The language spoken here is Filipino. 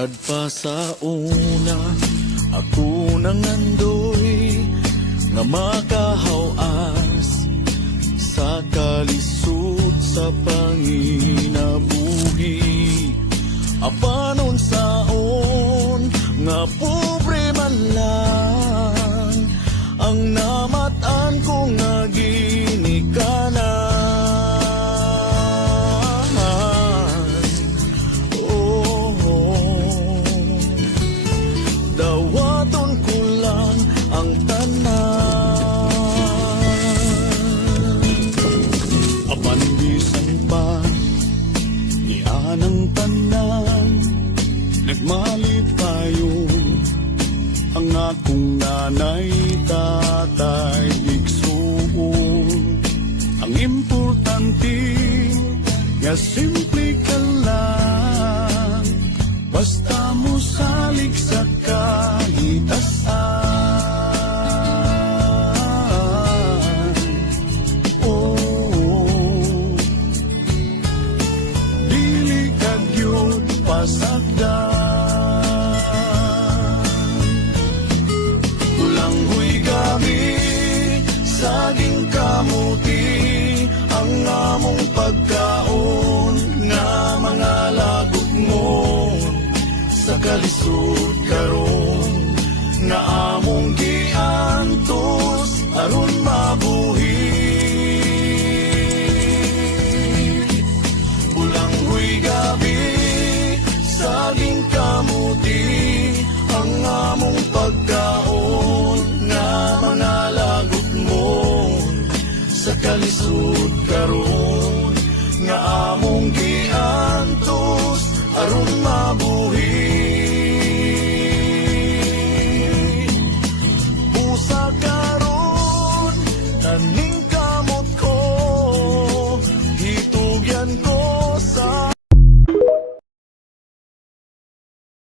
Kadpa sa una, ako nangandoy nga makahawas sa kalisod sa panginabuhi. Apanon saon nga pobre man lang ang namatan ko nga ginikanan. Dawaton ko lang ang tanan. Apan bisan pa ni anang tanan, nagmalipayo ang akong nanay, tatay, igsuon. Ang importante nga simple ka lang, basta mo salig sa